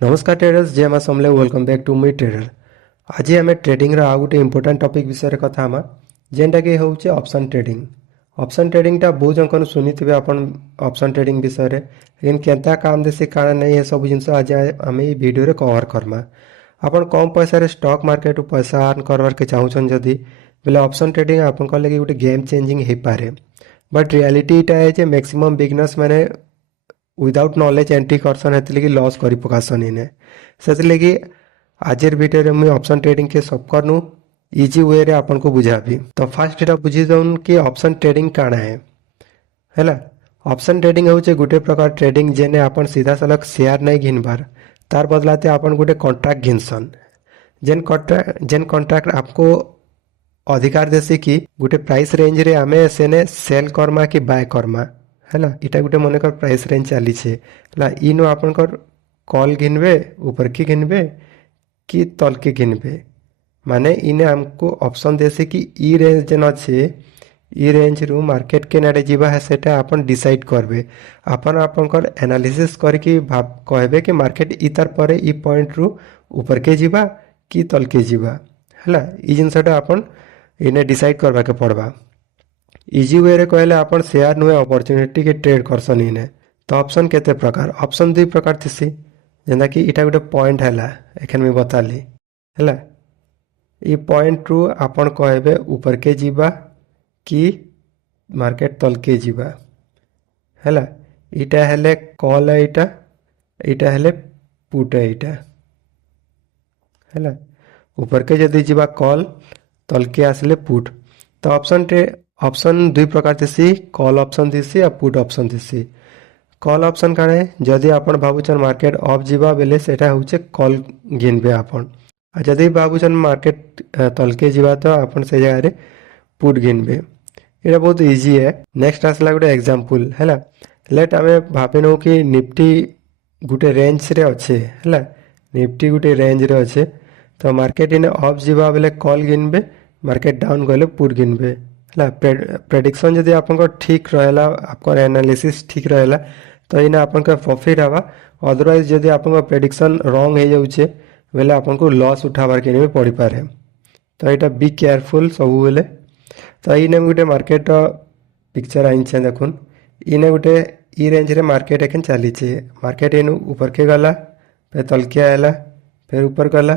नमस्कार ट्रेडर्स जय मां Samalei welcome back to me trader. आज आम ट्रेडिंग आउ गोटे इंपोर्टाट टॉपिक विषय कथा हमा जेनटा कि हूँ ऑप्शन ट्रेडिंग। ऑप्शन ट्रेडिंग टा बहुत जन शुणी थे अपन ऑप्शन ट्रेडिंग विषय रे, लेकिन केनता काम देसी काण नहीं ये सब जिन आज आम ये वीडियो कवर करमा। आपन कम पैसा रे स्टॉक मार्केट पैसा अर्न करवार के चाहूछन जदि बोले ऑप्शन ट्रेडिंग आपन लगे गोटे गेम चेंजिंग हो पारे। बट रियलिटी टा है जे मैक्सिमम बिगनर्स मैंने विदाउट नॉलेज एंट्री करसन हेतु लॉस कर पकासन इने से आजर वीडियो मुझे ऑप्शन ट्रेडिंग के सब करनु इजी वे रे आपन को बुझाबी। तो फास्ट एटा बुझी जाउन कि ऑप्शन ट्रेडिंग काना है। ऑप्शन ट्रेडिंग होचे गुटे प्रकार ट्रेडिंग जेने आपन सीधा सलख शेयर नहीं घिनबार, तार बदलाते आपन गुटे कॉन्ट्रैक्ट घिनसन। जेन कॉन्ट्रैक्ट आपको अधिकार देसी कि गुटे प्राइस रेंज रे आमे सेने सेल करमा कि बाय करमा है। इटा गोटे मनकर प्राइस रेंज चली है इनु आपनकर कॉल घिनबे ऊपर की घिनबे कि तल के घिनबे, माने इने हमको ऑप्शन देसे कि ई रेंज जेन अच्छे ई रेंज रु मार्केट के नाडे जीवा है सेटा आपन डिसाइड करबे। आपन आपनकर एनालिसिस करके भाव कहबे कि मार्केट इतार परे ई पॉइंट रु ऊपर के जीवा कि तल के जीवा है। ई जिनसटा आपन इने डिसाइड करबा के पड़बा। इजी वे रे कहले आपन शेयर नुए अपॉर्चुनिटी के ट्रेड करसन इने। तो ऑप्शन केते प्रकार, ऑप्शन दुई प्रकार थिसी जेना कि इटा गोटे पॉइंट हैला एखन मैं बताली हैला। ई पॉइंट रु आपन कहबे ऊपर के जीवा कि मार्केट तल के जीवा हैला। इटा हेले कॉल है, इटा हेले पुट है इटा हैला। ऊपर के जदी जीवा कॉल तल के आसले पुट। तो ऑप्शन दुई प्रकार थी, कॉल ऑप्शन थी आ पुट ऑप्शन थी। कॉल ऑप्शन काण है जदि आपन भावुचन मार्केट अप जीवा बेले सेटा होचे कॉल घिनबे आपन, आ जदि भावुचन मार्केट तलके जीवा तो आपन से जगह रे पुट घिनबे। एटा बहुत इजी है। नेक्स्ट आसला गोटे एग्जांपल हैला। लेट आमे भाबे नो कि निफ्टी गुटे रेंज रे अच्छे हैला। निफ्टी गुटे रेंज रे अच्छे तो मार्केट इने अप जीवा बेले कॉल घिनबे, मार्केट डाउन गले पुट घिनबे है। प्रेडिक्शन जदि आपन ठीक रहेला, आपको एनालिसिस ठीक रहेला तो इना आपन प्रॉफिट हवा। अदरवाइज जदि आपन प्रेडिक्शन रॉन्ग हो जाउछे बेले आपन को लॉस उठाबार के लिए पड़ी पारे। तो यहाँ बी केयरफुल सब बेले। तो इने गोटे मार्केट पिक्चर आइछे देखुन। इने गोटे ई रेंज रे मार्केट एखन चली। मार्केट इन ऊपर के गला फिर तल के आएला, फिर ऊपर गला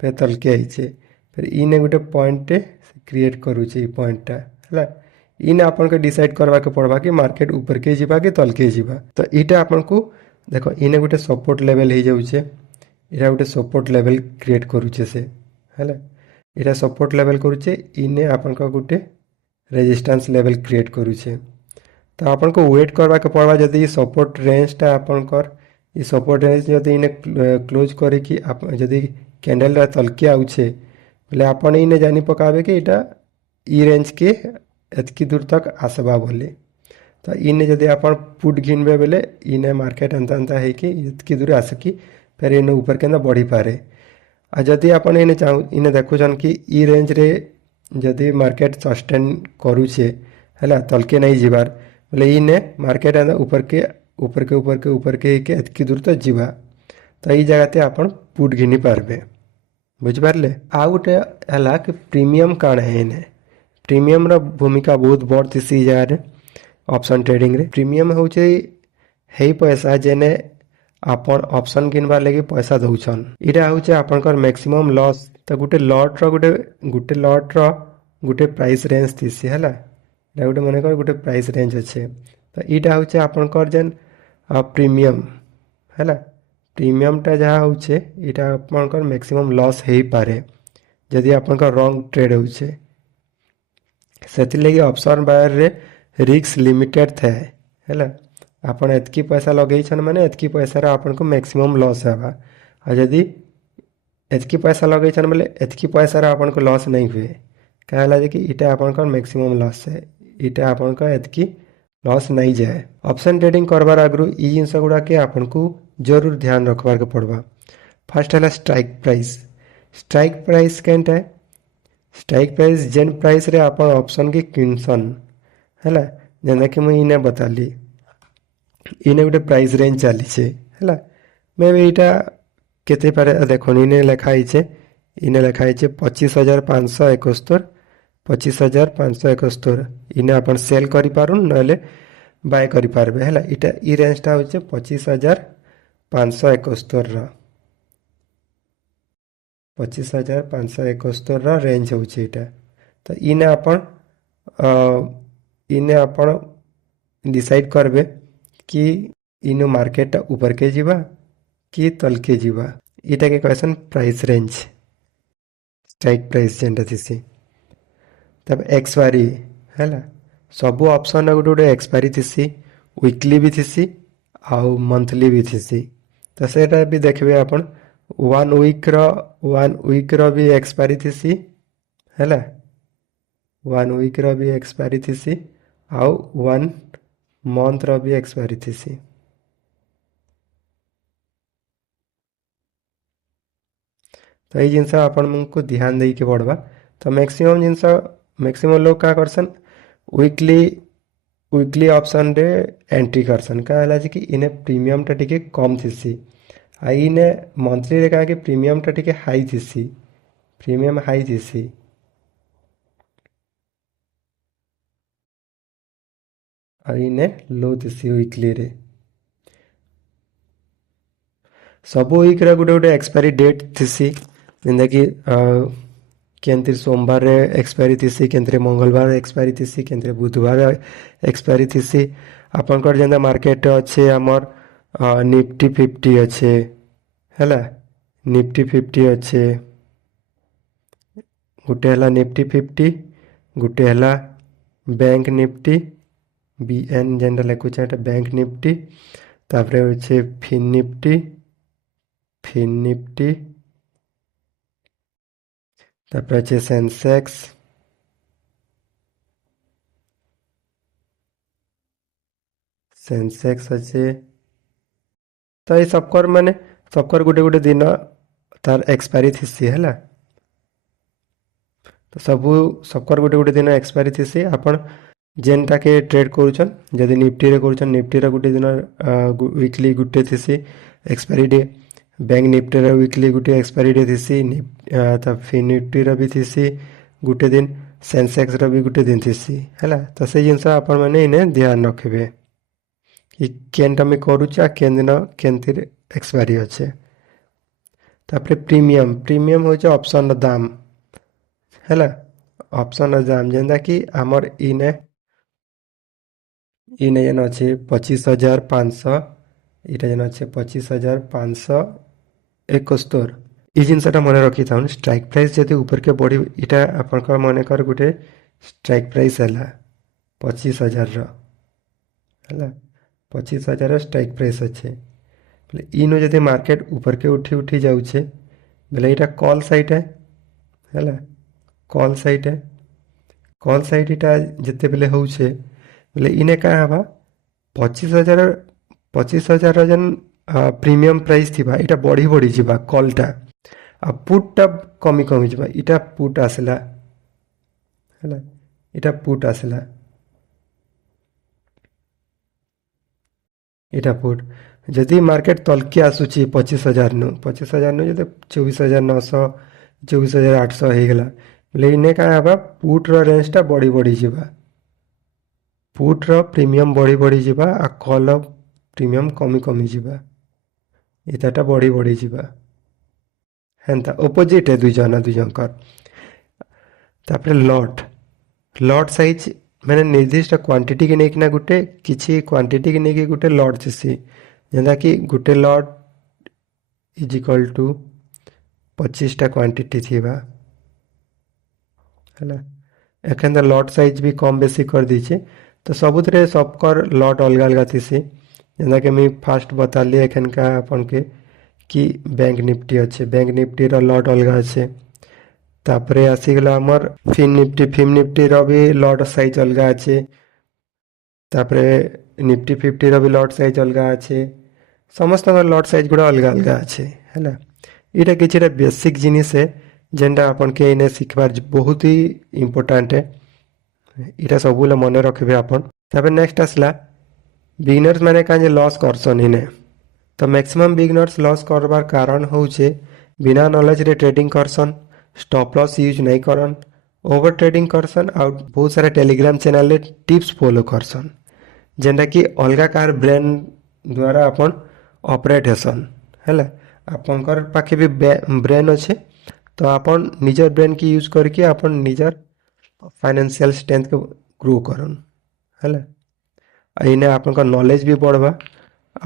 फिर तल के आइछे, फिर इने गोटे पॉइंट क्रिएट करूचे पॉइंट है। इन आपन को डिसाइड करवा के पड़वा कि मार्केट ऊपर के जीवा कि तल के जीवा। तो इटा आपन को देखो इने गोटे सपोर्ट लेवल हो जाउछे, इरा गोटे सपोर्ट लेवल क्रिएट करूचे से है। इरा सपोर्ट लेवल करूचे, इने आपन को गोटे रेजिस्टेंस लेवल क्रिएट करूचे। तो आपन को वेट करवा के पड़वा जदि सपोर्ट रेंजटा आपन कर ई सपोर्ट रेंज जदि इने क्लोज करे कि आप जदि कैंडल तल के आउछे बोले आपन इने जानी पकाबे कि इटा ई रेंज के एतकी दूर तक आसबा बोले। तो इने जदि आपन पुट घिनबे बेले इने मार्केट अंता अंता है कि एतकी दूर आसकी फिर इने ऊपर के अंदर बढ़ी पारे। आ जदि आपन इने इने देखुछन कि ई रेंज रे जदि मार्केट सस्टेन करूछे हैला तल के नहीं जीवार बोले इने मार्केट अंदर ऊपर के एतकी दूर तक जीवा। तो ई जगह आपन पुट घिनी पारबे। बुझिपारे। आउ गोटे है कि प्रीमियम काण है इने। प्रीमियम रो भूमिका बहुत बड़ थी जगह ऑप्शन ट्रेडिंग रे। प्रीमियम होचे हे पैसा जेने आपन ऑप्शन घिनबार लगे पैसा दउछन। इटा होचे आपनकर मैक्सिमम लॉस। तो गुटे लॉट रो गुटे प्राइस रेंज थी हैला। इटा गुटे मनकर गुटे प्राइस रेंज अच्छे। तो इटा होचे आपनकर जेन प्रीमियम हैला। प्रीमियमटा जहाँ होचे इटा आपनकर मैक्सिमम लॉस हो पारे जदि आपनकर रॉन्ग ट्रेड होचे। सेति लगी ऑप्शन बायर रे रिस्क लिमिटेड थे हैला। आपन एतकी पैसा लगेछन माने एतकी पैसा रे आपन को मैक्सिमम लॉस हेबा। आ जदि एतकी पैसा लगेछन बोले एतकी पैसा रे आपन को लॉस नहीं हुए कहला जे कि इटा आपनकर मैक्सिमम लॉस है, इटा आपनकर एतकी लॉस नहीं जाए। ऑप्शन ट्रेडिंग करबार आगु ई जिनस गुड़ा के आपन को जरूर ध्यान रखबार के पड़वा। फर्स्ट है स्ट्राइक प्राइस। स्ट्राइक प्राइस केनटा है? स्ट्राइक प्राइस जेन प्राइस रे आपन ऑप्शन के किनसन हैला। जेना कि मुई इने बताली इने गोटे प्राइस रेंज चली है। मे बी इटा केते पारे देखो इने लिखा है इने लिखा है 25,571 25,571 इने अपन सेल करि पारुन नले बाय करि पारबे हला इटा ई रेंजटा होचे 25,571 रा 25,571 रा रेंज होचे इटा तो इने आपण डिसाइड करबे कि इनो मार्केट ऊपर के जीवा कि तल के जीवा इटा के कहसन प्राइस रेंज स्ट्राइक प्राइस जेंटा थिसी तब एक्सपायरी हैला सबु ऑप्शन गोटे गोटे एक्सपायरी थिसी वीकली भी थिसी आउ मंथली भी थिसी तो सेटा भी देखबे आपण 1 वीक रो भी एक्सपायरी थिसी हैला 1 वीक रो भी एक्सपायरी थिसी आउ 1 मंथ रो भी एक्सपायरी थिसी तो ये जिनसा अपन को ध्यान दे के पड़वा तो मैक्सिमम जिनसा मैक्सिमम लोग क्या करसन वीकली ऑप्शन रे एंट्री करसन का हला कि इने प्रीमियम टा टिके कम थिसी आ इने मंथली रे का कि प्रीमियम टा टिके हाई थिसी प्रीमियम हाई थिसी आ इने लो थिसी वीकली रे सब वीक रे गोटे गोटे एक्सपायरी डेट थिसी जेंदा कि केंतिर सोमवार रे एक्सपायरी थिसी केंतिर मंगलवार एक्सपायरी थिसी केंतिर बुधवार एक्सपायरी थिसी आपनकर जेंदा मार्केट अच्छे हमर निफ्टी 50 अच्छे हैला निफ्टी 50 अच्छे गुटे हला निफ्टी 50 गुटे हला बैंक निफ्टी बीएन जेंदा लेखुचे एटा बैंक निफ्टी तापरे होचे फिन निफ्टी तापर अच्छे सेंसेक्स अच्छे तो ये सबकर माने सबकर गोटे गोटे दिन तार एक्सपायरी थिसी हैला तो सबकर गोटे गोटे दिन एक्सपायरी थिसी आपण जेनटा के ट्रेड करूछन जदि निफ्टी रे करूछन निफ्टी रे गोटे दिन वीकली गुटे थिसी एक्सपायरी डे बैंक निफ्टी रे वीकली गुटे एक्सपायरी डे थिसी त फिन निफ्टी रे भी थिसी गुटे दिन सेंसेक्स रे भी गुटे दिन थिसी हैला तो से जिनस आपण माने इने ध्यान रखबे कि केनटा में करूचा केन दिन केनतिर एक्सपायरी अच्छे तापरे प्रीमियम हो जे ऑप्शन दाम हैला ऑप्शन दाम जेंदा कि हमर इने जेन अच्छे 25,500 इटा जेन अच्छे 25,571 ई जिनसटा मन रखी था स्ट्राइक प्राइस जदि ऊपर के बढ़ी इटा आपनकर मन कर गोटे स्ट्राइक प्राइस है 25,000 है 25,000 स्ट्राइक प्राइस अच्छे इनो जदि मार्केट ऊपर के उठी जाऊे बोले यहाँ कॉल साइट है कॉल साइट इटा जिते बेले होचे बोले इने क्या हवा 25,000 जन प्रीमियम प्राइस थी इटा बढ़ी जावा कॉलटा आ पुटटा कमी जावा इटा पुट आसला है इटा पुट आसला इटा पुट जदि मार्केट तलके आसूची 25,000 नु 25,000 नु जदि 24,900 24,800 हो गला बोले इने क्या हवा पुट रो रेंजटा बढ़ी जावा पुट रो प्रीमियम बढ़ी जावा आ कॉल प्रीमियम कमी जावा इताटा बढ़ी जावा हेन्ता ऑपोजिट है दुई जनकर तापरे लॉट साइज मैंने निर्दिष्ट क्वांटिटी के नेकिना गुटे किछि क्वांटिटी के नेकी गुटे लॉट थिसी जेंदा कि गुटे लॉट इज इक्वल टू 25 टा क्वांटिटी थिबा हला एखन लॉट साइज भी कम बेसी कर दीचे तो सबुतरे सबकर लॉट अलग अलग थिसी जेंदा कि मैं फास्ट बताली एखन का अपन के कि बैंक निफ्टी अच्छे बैंक निफ्टी रो लॉट अलग अच्छे तापरे आसीगला हमर फिन निफ्टी रो भी लॉट साइज अलग अच्छे तापरे निफ्टी 50 रो भी लॉट साइज अलग अच्छे समस्त लॉट साइज गुड़ा अलग अलग अच्छे है इटा किछिटा बेसिक जिनिस है जेनटा अपन के इने सिखबार बहुत ही इम्पोर्टेंट है इटा सबुला मन रखबे अपन तापर नेक्स्ट आसला बिगिनर्स माने काजे लॉस करसन इने तो मैक्सिमम बिगिनर्स लॉस करवार कारण होचे बिना नॉलेज रे ट्रेडिंग करसन, स्टॉप लॉस यूज नहीं करन, ओवर ट्रेडिंग करसन और बहुत सारे टेलीग्राम चैनल रे टिप्स फॉलो करसन जेनटा कि अलगा कार ब्रेन द्वारा अपन ऑपरेट हेसन है आपनकर पाखे भी ब्रेन अच्छे तो अपन निजर ब्रेन की यूज करके अपन निजर फाइनेंशियल स्ट्रेंथ को ग्रो करन है इने आपनकर नॉलेज भी बढ़वा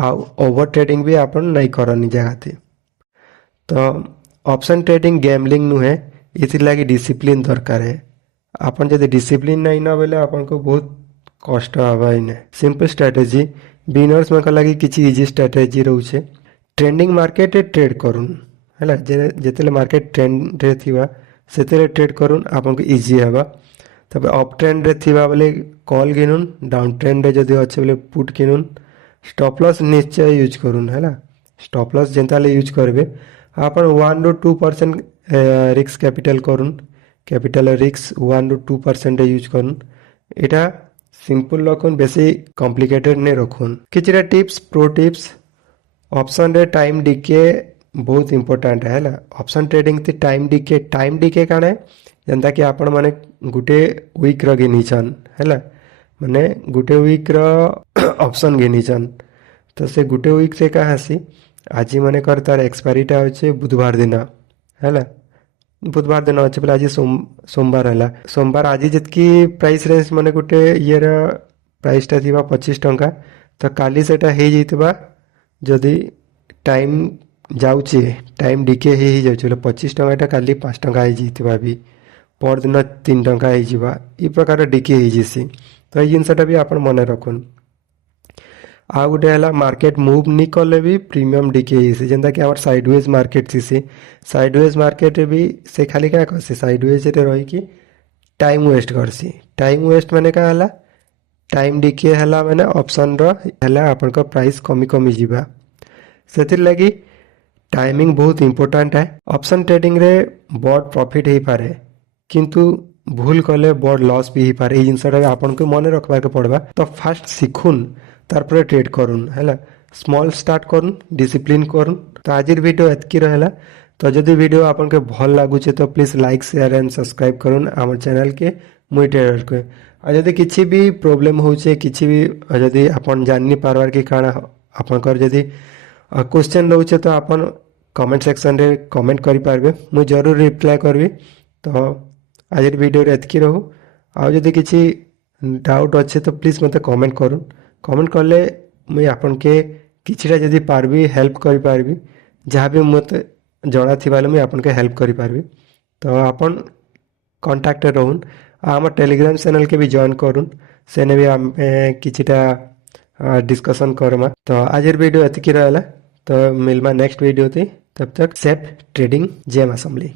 आ ओवर ट्रेडिंग भी अपन नहीं करन जगह तो ऑप्शन ट्रेडिंग गैम्बलिंग नुहे इसी लगी डिसिप्लिन दरकार है आपन जब डिसिप्लिन नहीं ना बोले अपन को बहुत कष्ट हवा इने सिंपल स्ट्रेटेजी बिगिनर्स में लगी किसी इजी स्ट्रेटेजी रोचे ट्रेंडिंग मार्केट ट्रेड करूँ है जिते मार्केट ट्रेंड रे थिबा सेते ट्रेड करूँ आपन को इजी हवा तब अप ट्रेंड रे थिबा बोले कॉल किनुन डाउन ट्रेंड रे जदि अच्छे बोले पुट किनुन स्टॉप लॉस निश्चय यूज करूँ है स्टॉप लॉस जेनता यूज करबे आपन 1 to 2% रिक्स कैपिटल करूँ कैपिटल रिक्स 1 to 2% यूज करूँ इटा सिंपल रखुन बेसी कॉम्प्लिकेटेड नहीं रखुन किछटा टिप्स प्रो टिप्स ऑप्शन रे टाइम डीके बहुत इंपोर्टेंट है ऑप्शन ट्रेडिंग ती टाइम डीके काने जनता कि आपण माने गुटे वीक र गिनीचन है माने गुटे वीक र ऑप्शन गिनीचन तो से गुटे वीक से कहा सी आज माने कर तार एक्सपायरीटा होचे बुधवार दिन है बुधवार दिन अच्छे बोले आज सोमवार है सोमवार आज जितकी प्राइस रेंज माने गोटे इयर प्राइसटा थी 25 टंका तो काली सेटा हो जाइतबा जदि टाइम जाउचे टाइम डीके ही जाउचे बोले 25 टंकाटा काली 5 टंका हो जाइतबा भी पर दिन 3 टंका हो जिबा ई प्रकार डीके हो जिसी तो ये जिनसटा भी आपण मन रखुन आ गोटे है मार्केट मूव नहीं कले भी प्रीमियम डीके जेनता कि आम साइडवेज मार्केट थी साइडवेज मार्केट भी से खाली क्या करसी साइडवेज रे रही कि टाइम वेस्ट करसी टाइम वेस्ट माने का है टाइम डीके है माने ऑप्शन रा आपन का प्राइस कमी कमी जीवा से लगी टाइमिंग बहुत इंपोर्टेंट है ऑप्शन ट्रेडिंग रे बड़ प्रॉफिट हो पारे किंतु भूल कले बड़ लॉस भी हो पारे जिनसा आपन को मन रखबा के पड़बा तो फास्ट शिखुन तारपरे ट्रेड करूँ है स्मॉल स्टार्ट करूँ डिसिप्लिन करूँ तो आज वीडियो एतकी रहला तो जदि वीडियो आपन के भल लगुचे तो please like share and subscribe करूँ आम चैनल के मुई ट्रेडर के और जदि किसी भी प्रोब्लेम होचे किसी भी जदि आपन जान नहीं पारबार कि काଣା आपनकर जदि क्वेश्चन रोचे तो आपन कमेंट सेक्शन रे कमेंट करि पारबे मुई जरूर रिप्लाई करबी तो आज वीडियो रे एतकी रहू आ जदि किसी डाउट अच्छे तो प्लीज मते कमेंट करूँ कमेंट कले मुई आपन के किछिटा जदि पारबी हेल्प करि पारबी जहाँ भी मते जड़ा थी मुई आपन के हेल्प करि पारबी तो आपन कांटेक्ट रहून आम टेलीग्राम चैनल के भी जॉइन करूँ सेने भी आम किछिटा डिस्कशन करमा तो आज वीडियो एतकी रहला तो मिलमा नेक्स्ट वीडियो थी तब तक सेफ ट्रेडिंग जय मां समली।